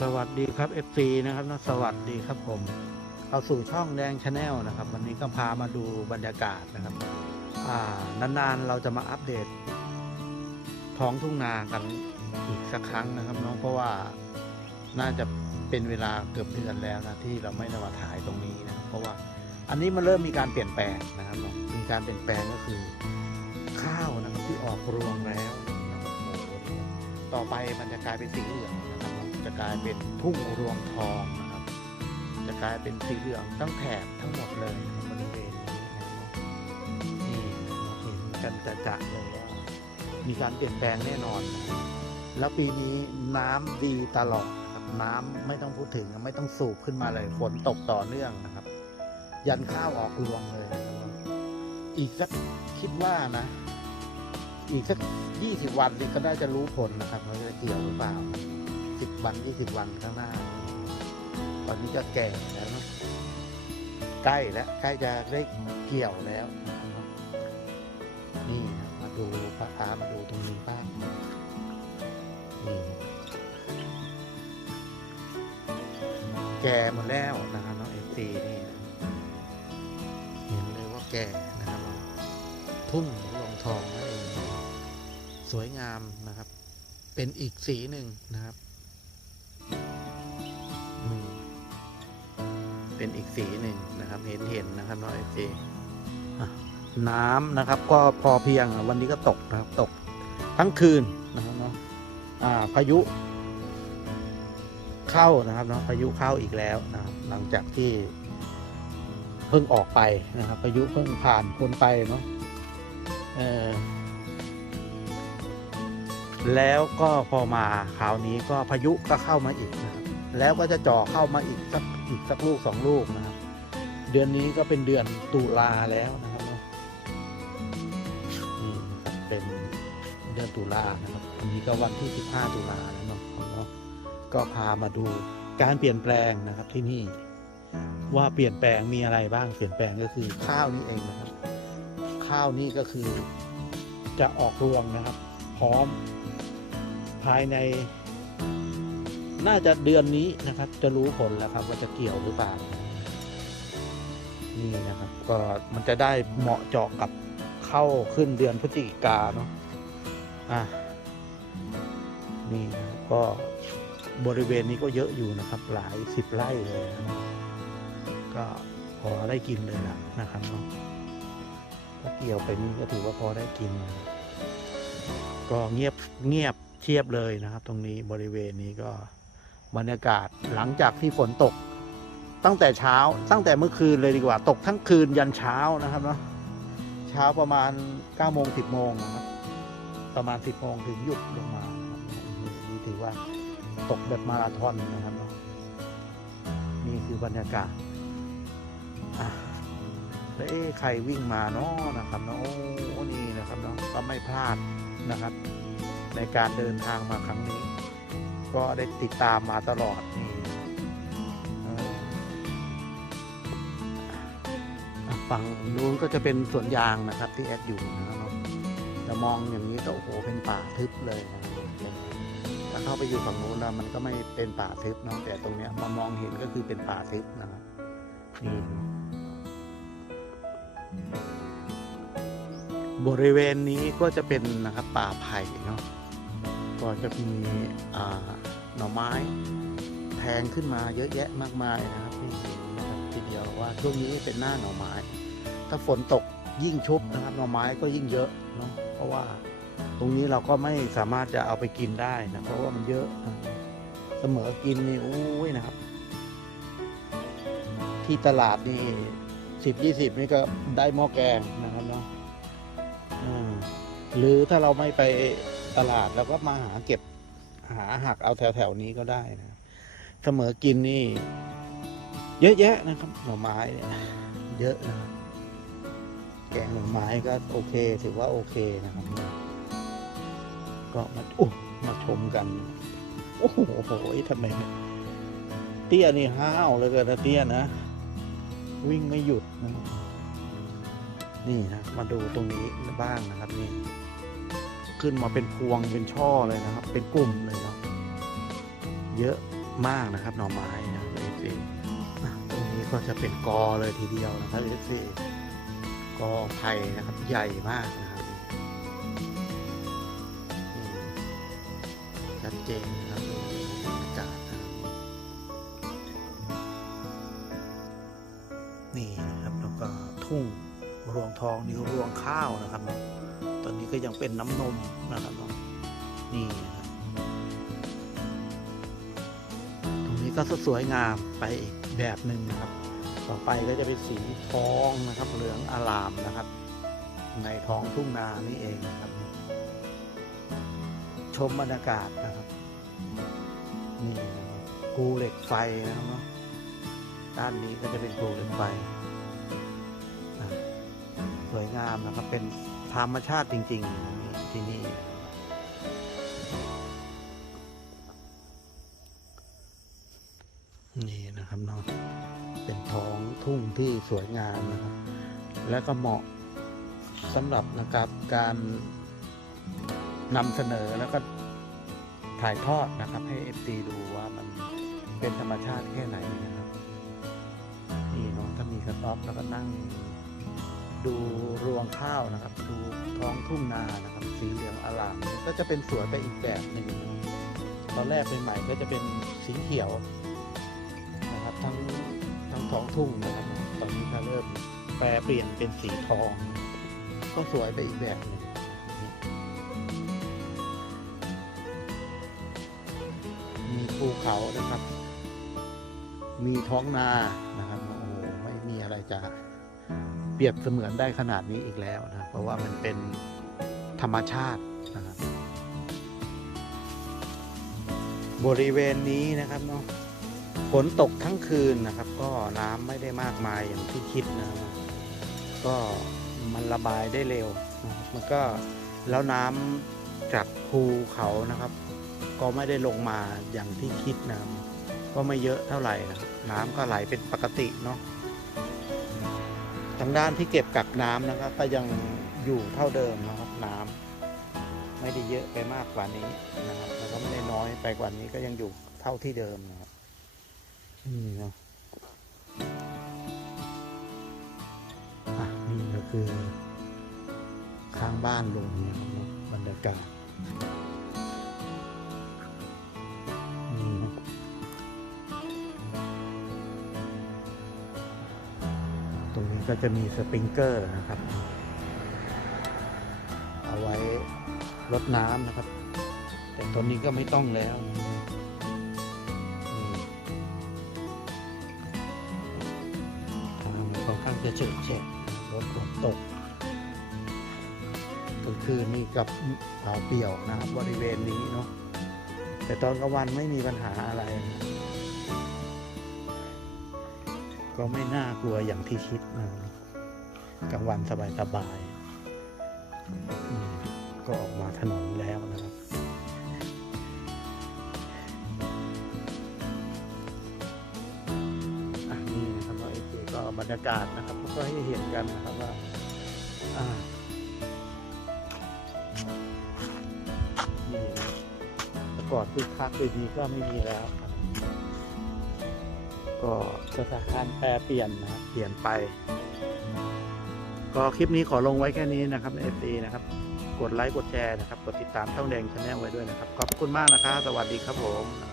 สวัสดีครับ FC นะครับนะสวัสดีครับผมเข้าสู่ช่องแดงชาแนลนะครับ วันนี้ก็พามาดูบรรยากาศนะครับอ่านานๆเราจะมาอัปเดต ท้องทุ่งนากันอีกสักครั้งนะครับน้องเพราะว่าน่าจะเป็นเวลาเกือบเดือนแล้วนะที่เราไม่ได้มาถ่ายตรงนี้นะเพราะว่าอันนี้มันเริ่มมีการเปลี่ยนแปลงนะครับมีการเปลี่ยนแปลงก็คือ ข้าวนะครับที่ออกรวงแล้วต่อไปมันจะกลายเป็นสีเหลืองนะครับ จะกลายเป็นทุ่งรวงทองนะครับ จะกลายเป็นสีเหลืองทั้งแถบทั้งหมดเลยบริเวณนี้นะครับนี่เห็นกันจะจะเลยว่ามีการเปลี่ยนแปลงแน่นอนนะแล้วปีนี้น้ำดีตลอดนะครับน้ำไม่ต้องพูดถึงไม่ต้องสูบขึ้นมาเลยฝนตกต่อเนื่องนะครับ ยันข้าวออกรวงเลย อีกสักคิดว่านะอีกสักยี่สิบวันนี่ก็น่าจะรู้ผลนะครับว่าจะเกี่ยวหรือเปล่า สิบวันยี่สิบวันข้างหน้า ตอนนี้ก็แก่แล้วนะใกล้แล้วใกล้จะได้เกี่ยวแล้วนะครับนี่มาดูพาพามาดูตรงนี้บ้างนี่แก่หมดแล้วนะครับน้องเอฟซีนี่เห็นเลยว่าแก่นะครับทุ่งรวงทองนั่นเองสวยงามนะครับ เป็นอีกสีหนึ่งนะครับ เป็นอีกสีหนึ่งนะครับ เห็นเห็นนะครับน้องเอฟซีน้ำนะครับ ก็พอเพียงวันนี้ก็ตกนะครับ ตกทั้งคืนนะครับเนาะอ่าพายุ เข้านะครับเนาะพายุเข้าอีกแล้วนะครับหลังจากที่เพิ่งออกไปนะครับพายุเพิ่งผ่านพ้นไปเนาะแล้วก็พอมาคราวนี้ก็พายุก็เข้ามาอีกนะครับแล้วก็จะจ่อเข้ามาอีกสัก อีกสักลูกสองลูกนะครับ เดือนนี้ก็เป็นเดือนตุลาแล้วนะครับนี่นะครับเป็นเดือนตุลานะครับอันนี้ก็วันที่สิบห้าตุลาแล้วเนาะเนาะก็พามาดูการเปลี่ยนแปลงนะครับที่นี่ว่าเปลี่ยนแปลงมีอะไรบ้างเปลี่ยนแปลงก็คือข้าวนี่เองนะครับ ข้าวนี่ก็คือจะออกรวงนะครับ พร้อมภายใน น่าจะเดือนนี้นะครับ จะรู้ผลแล้วครับ ว่าจะเกี่ยวหรือเปล่า นี่นะครับ ก็มันจะได้เหมาะเจาะกับเข้าขึ้นเดือนพฤศจิกาเนาะอะนี่นะก็บริเวณนี้ก็เยอะอยู่นะครับ หลายสิบไร่เลยนะก็พอได้กินเลยล่ะนะครับเนาะถ้าเกี่ยวไปนี่ก็ถือว่าพอได้กินนะก็เงียบเงียบเชียบเลยนะครับ ตรงนี้บริเวณนี้ก็ บรรยากาศหลังจากที่ฝนตก ตั้งแต่เช้าตั้งแต่เมื่อคืนเลยดีกว่า ตกทั้งคืนยันเช้านะครับเนาะเช้าประมาณ9ก้าโมงสิบโมงนะครับประมาณสิบโมงถึงหยุดลงมานี่ถือว่าตกแบบมาราธอนนะครับเนาะนี่คือบรรยากาศแล้วเอ๊ะใครวิ่งมาเนาะนะครับเนาะโอ้นี่นะครับเนาะก็ไม่พลาดนะครับ ในการเดินทางมาครั้งนี้ ก็ได้ติดตามมาตลอดนี่ฝั่งนู้นก็จะเป็นสวนยางนะครับที่แอดอยู่นะครับเนาจะมองอย่างนี้ก็โอ้โหเป็นป่าทึบเลยนะถ้าเข้าไปอยู่ฝั่งนู้นแล้วมันก็ไม่เป็นป่าทึบเนาะแต่ตรงเนี้ยมามองเห็นก็คือเป็นป่าทึบนะครับนี่บริเวณนี้ก็จะเป็นนะครับป่าไผ่เนาะ ก็จะมีหน่อไม้แทงขึ้นมาเยอะแยะมากมายนะครับที่เห็นนะครับทีเดียวว่าช่วงนี้เป็นหน้าหน่อไม้ ถ้าฝนตกยิ่งชุบนะครับหน่อไม้ก็ยิ่งเยอะเนาะเพราะว่าตรงนี้เราก็ไม่สามารถจะเอาไปกินได้นะเพราะว่ามันเยอะเสมอกินนี่โอ้ยนะครับ ที่ตลาดนี่สิบยี่สิบนี่ก็ได้หม้อแกงนะครับเนาะหรือถ้าเราไม่ไป ตลาดเราก็มาหาเก็บหาหักเอาแถวๆนี้ก็ได้นะเสมอกินนี่ เยอะแยะนะครับ หน่อไม้เนี่ยเยอะนะครับแกงหน่อไม้ก็โอเค ถือว่าโอเคนะครับ ก็มาโอ้มาชมกัน โอ้โหทำไมเตี้ยนี่ห้าวเลยเกินนะเตี้ยนะ วิ่งไม่หยุดนะนี่นะ มาดูตรงนี้บ้างนะครับนี่ ขึ้นมาเป็นพวงเป็นช่อเลยนะครับ เป็นกลุ่มเลยเนาะเยอะมากนะครับหน่อไม้นะเอฟซีตรงนี้ก็จะเป็นกอเลยทีเดียวนะครับเอฟซีกอไผ่นะครับใหญ่มากนะครับชัดเจนนะครับบรรยากาศนะครับนี่นะครับแล้วก็ทุ่ง รวงทองนี่รวงข้าวนะครับเนาะตอนนี้ก็ยังเป็นน้ำนมนะครับเนาะนี่นะครับตรงนี้ก็สวยงามไปอีกแบบหนึ่งนะครับ ต่อไปก็จะเป็นสีทองนะครับ เหลืองอลามนะครับ ในท้องทุ่งนานี่เองนะครับ ชมบรรยากาศนะครับนี่นะครับภูเหล็กไฟนะครับเนาะด้านนี้ก็จะเป็นภูเหล็กไฟ สวยงามนะครับ เป็นธรรมชาติจริง ๆ ที่นี่ นี่นะครับเนาะเป็นท้องทุ่งที่สวยงามนะครับ และก็เหมาะสำหรับนะครับการนำเสนอแล้วก็ถ่ายทอดนะครับ ให้เอฟซีดูว่ามันเป็นธรรมชาติแค่ไหนนะครับ นี่เนาะถ้ามีกระต๊อบแล้วก็นั่ง ดูรวงข้าวนะครับ ดูท้องทุ่งนานะครับ สีเหลืองอลามก็จะเป็นสวยไปอีกแบบหนึ่งตอนแรกเป็นใหม่ก็จะเป็นสีเขียวนะครับทั้งทั้งท้องทุ่งนะครับตอนนี้ก็เริ่มแปลเปลี่ยนเป็นสีทอง ก็สวยไปอีกแบบหนึ่งมีภูเขานะครับ มีท้องนานะครับโอ้โหไม่มีอะไรจะ เปรียบเสมือนได้ขนาดนี้อีกแล้วนะเพราะว่ามันเป็นธรรมชาตินะครับบริเวณนี้นะครับเนาะฝนตกทั้งคืนนะครับ ก็น้ำไม่ได้มากมายอย่างที่คิดนะครับก็มันระบายได้เร็วนะมันก็แล้วน้ำจากภูเขานะครับ ก็ไม่ได้ลงมาอย่างที่คิดนะครับก็ไม่เยอะเท่าไหร่นะครับน้ำก็ไหลเป็นปกติเนาะ ทางด้านที่เก็บกักน้ำนะครับ ก็ยังอยู่เท่าเดิมนะครับน้ำไม่ได้เยอะไปมากกว่านี้นะครับแล้วก็ไม่ได้น้อยไปกว่านี้ก็ยังอยู่เท่าที่เดิมนะครับนี่เนาะอะนี่ก็คือ ข้างบ้านลุงเนี่ยบรรยากาศ ก็จะมีสปริงเกอร์นะครับ เอาไว้รดน้ำนะครับ แต่ตอนนี้ก็ไม่ต้องแล้วนี่ทางค่อนข้างจะเฉอะแฉะรถฝนตกกลางคืนนี่กับเผาเปี่ยวนะครับ บริเวณนี้เนาะแต่ตอนกลางวันไม่มีปัญหาอะไร ก็ไม่น่ากลัวอย่างที่คิดนะครับกลางวันสบายๆอืมก็ออกมาถนนแล้วนะครับอะนี่นะครับไอ้เจก็บรรยากาศนะครับ ก็ให้เห็นกันนะครับว่าอ่านี่นะแต่ก่อนคือคักดีๆก็ไม่มีแล้วครับ ก็สถานการณ์แปรเปลี่ยนนะครับเปลี่ยนไป ก็คลิปนี้ขอลงไว้แค่นี้นะครับเอฟซีนะครับ กดไลค์กดแชร์นะครับ กดติดตามช่องแดงชาแนลไว้ด้วยนะครับ ขอบคุณมากนะครับ สวัสดีครับผม